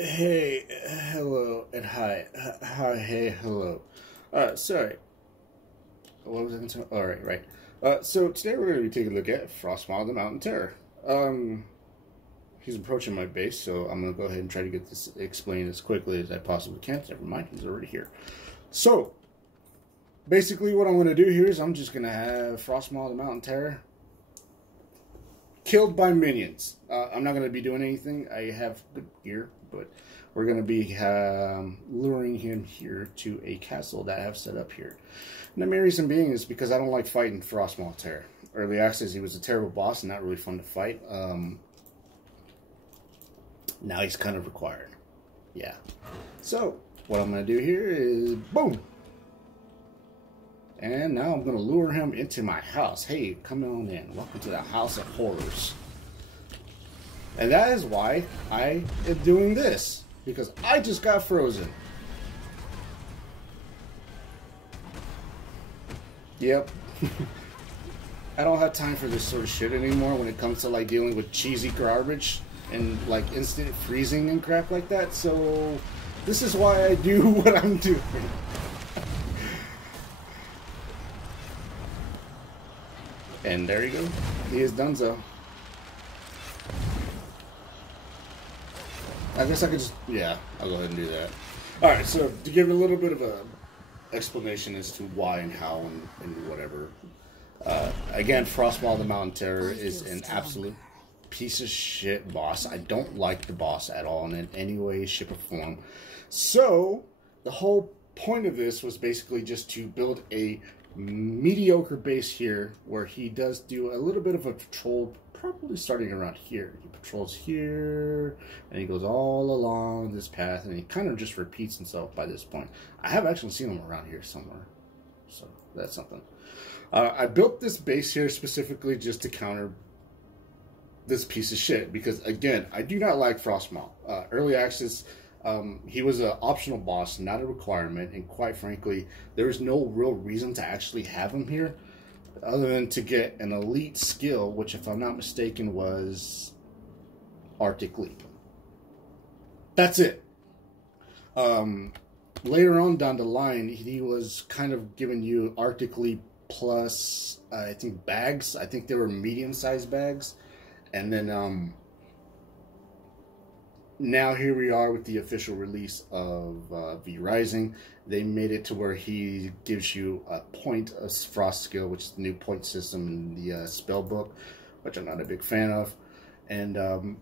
Hey, hello, and hi. Hi, hey, hello. Sorry. What was I going to say? Alright, right. So today we're going to be taking a look at Frostmaw the Mountain Terror. He's approaching my base, so I'm going to go ahead and try to get this explained as quickly as I possibly can. Never mind, he's already here. So, basically what I'm going to do here is I'm just going to have Frostmaw the Mountain Terror killed by minions. I'm not going to be doing anything. I have good gear, but we're going to be luring him here to a castle that I have set up here. And the main reason being is because I don't like fighting Frostmaw Terror. Early access, he was a terrible boss and not really fun to fight. Now he's kind of required. Yeah. So, what I'm going to do here is, boom! And now I'm going to lure him into my house. Hey, come on in. Welcome to the House of Horrors. And that is why I am doing this. Because I just got frozen. Yep. I don't have time for this sort of shit anymore when it comes to like dealing with cheesy garbage and like instant freezing and crap like that. So this is why I do what I'm doing. And there you go. He is donezo. I guess I could just, yeah, I'll go ahead and do that. Alright, so to give a little bit of a explanation as to why and how and whatever. Again, Frostmaw the Mountain Terror is an absolute piece of shit boss. I don't like the boss at all in any way, shape, or form. So, the whole point of this was basically just to build a mediocre base here where he does do a little bit of a patrol, probably starting around here. He patrols here and he goes all along this path and he kind of just repeats himself by this point. I have actually seen him around here somewhere, so that's something. I built this base here specifically just to counter this piece of shit because, again, I do not like Frostmaw. Early access, he was an optional boss, not a requirement, and quite frankly, there is no real reason to actually have him here other than to get an elite skill, which, if I'm not mistaken, was Arctic Leap. That's it. Later on down the line, he was kind of giving you Arctic Leap plus, I think, bags. I think they were medium-sized bags. And then, now here we are with the official release of V Rising. They made it to where he gives you a point of frost skill, which is the new point system in the spell book, which I'm not a big fan of. And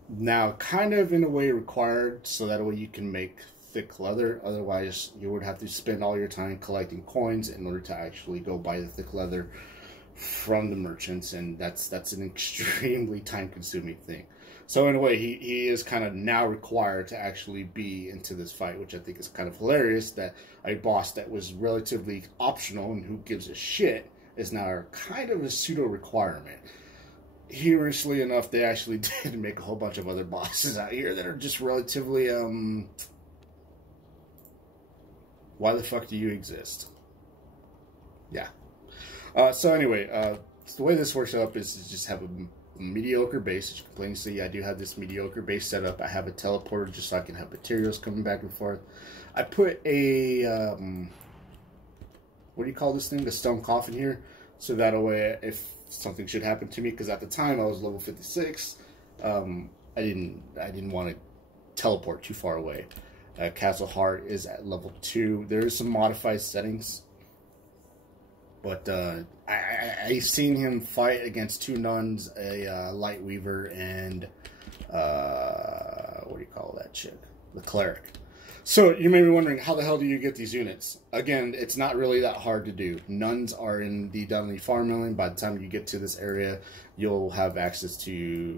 now kind of in a way required, so that way you can make thick leather. Otherwise, you would have to spend all your time collecting coins in order to actually go buy the thick leather from the merchants, and that's an extremely time-consuming thing. So in a way, he is kind of now required to actually be into this fight, which I think is kind of hilarious that a boss that was relatively optional and who gives a shit is now kind of a pseudo-requirement. Curiously enough, they actually did make a whole bunch of other bosses out here that are just relatively, why the fuck do you exist? Yeah. So anyway, the way this works up is to just have a mediocre base. As you can plainly see, I do have this mediocre base set up. I have a teleporter just so I can have materials coming back and forth. I put a, what do you call this thing? The stone coffin here. So that way, if something should happen to me, because at the time I was level 56, I didn't want to teleport too far away. Castle Heart is at level 2. There is some modified settings. But I've seen him fight against 2 nuns, a light weaver, and what do you call that chick? The cleric. So you may be wondering, how the hell do you get these units? Again, it's not really that hard to do. Nuns are in the Dunley Farmland. By the time you get to this area, you'll have access to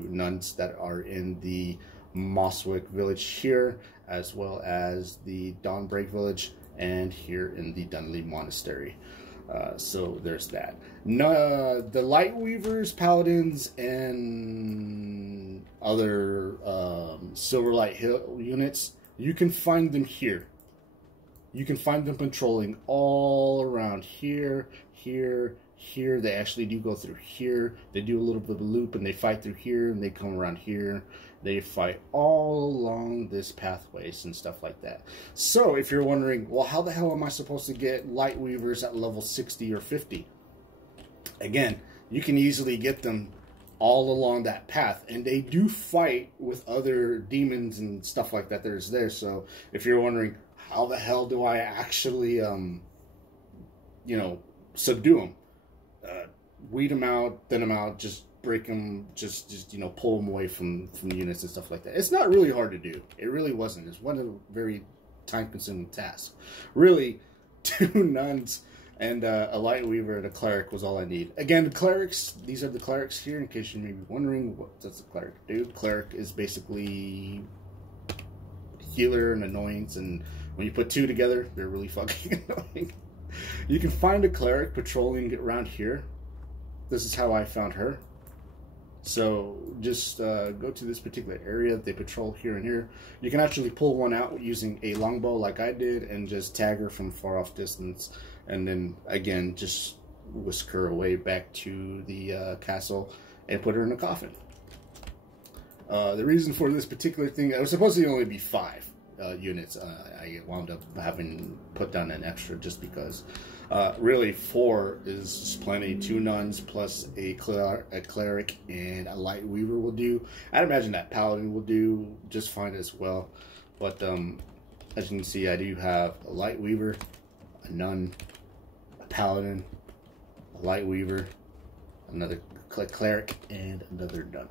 nuns that are in the Mosswick village here, as well as the Dawnbreak village, and here in the Dunley Monastery. So there's that. No, the Light Weavers, Paladins, and other Silverlight Hill units, you can find them here. You can find them patrolling all around here, here, here. They actually do go through here. They do a little bit of a loop, and they fight through here, and they come around here. They fight all along this pathways and stuff like that. So if you're wondering, well, how the hell am I supposed to get light weavers at level 60 or 50? Again, you can easily get them all along that path, and they do fight with other demons and stuff like that there's there. So if you're wondering, how the hell do I actually you know, subdue them, weed them out, thin them out, just break them, just you know, pull them away from units and stuff like that. It's not really hard to do. It really wasn't. It's one of the very time-consuming tasks. Really, 2 nuns and a light weaver and a cleric was all I need. Again, the clerics, these are the clerics here, in case you may be wondering, what does the cleric do? Cleric is basically healer and annoyance, and when you put 2 together, they're really fucking annoying. You can find a cleric patrolling around here. This is how I found her. So just go to this particular area. They patrol here and here. You can actually pull one out using a longbow like I did and just tag her from far off distance. And then again, just whisk her away back to the castle and put her in a coffin. The reason for this particular thing, it was supposed to only be 5 units. I wound up having put down an extra just because. Really, 4 is just plenty. 2 nuns plus a cleric and a light weaver will do. I'd imagine that paladin will do just fine as well. But as you can see, I do have a light weaver, a nun, a paladin, a light weaver, another cleric, and another nun.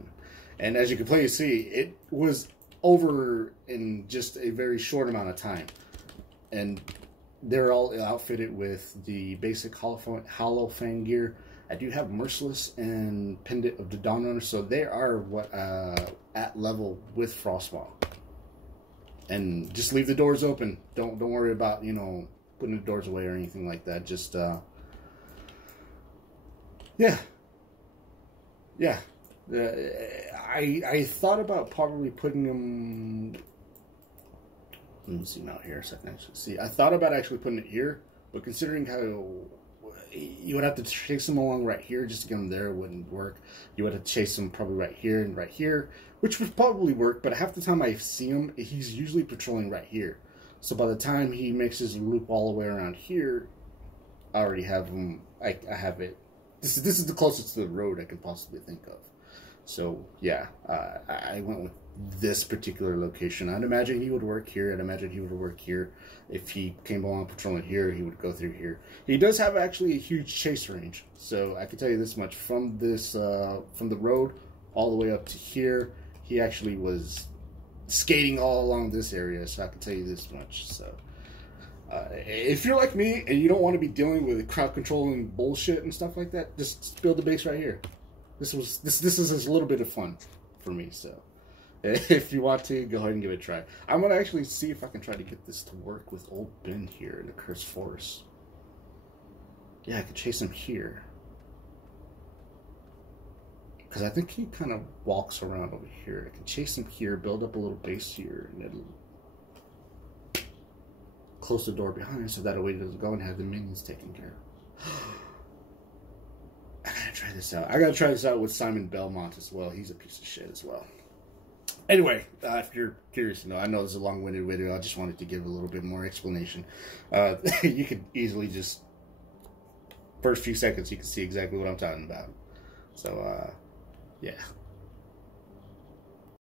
And as you can plainly see, it was over in just a very short amount of time. And they're all outfitted with the basic Hollow Fang gear. I do have Merciless and Pendant of the Dawn Runner, so they are what at level with Frostmaw. And just leave the doors open. Don't worry about, you know, putting the doors away or anything like that. Just yeah. I thought about probably putting them. Let me zoom out here so I can actually see. I thought about actually putting it here, but considering how you would have to chase them along right here just to get them there, it wouldn't work. You would have to chase them probably right here and right here, which would probably work, but half the time I see him, he's usually patrolling right here. So by the time he makes his loop all the way around here, I already have him. I have it. This is the closest to the road I could possibly think of. So yeah, I went with this particular location. I'd imagine he would work here. I'd imagine he would work here. If he came along patrolling here, he would go through here. He does have actually a huge chase range. So I can tell you this much. From this, from the road all the way up to here, he actually was skating all along this area. So I can tell you this much. So if you're like me and you don't want to be dealing with crowd controlling bullshit and stuff like that, just build a base right here. This is a little bit of fun for me, so if you want to, go ahead and give it a try. I'm gonna actually see if I can try to get this to work with old Ben here in the Cursed Forest. Yeah, I could chase him here, because I think he kind of walks around over here. I can chase him here, build up a little base here, and it'll close the door behind so that way it doesn't go and have the minions taken care of. I gotta try this out. I gotta try this out with Simon Belmont as well. He's a piece of shit as well. Anyway, if you're curious to know, I know this is a long-winded video. I just wanted to give a little bit more explanation. You could easily just, first few seconds, you can see exactly what I'm talking about. So, yeah.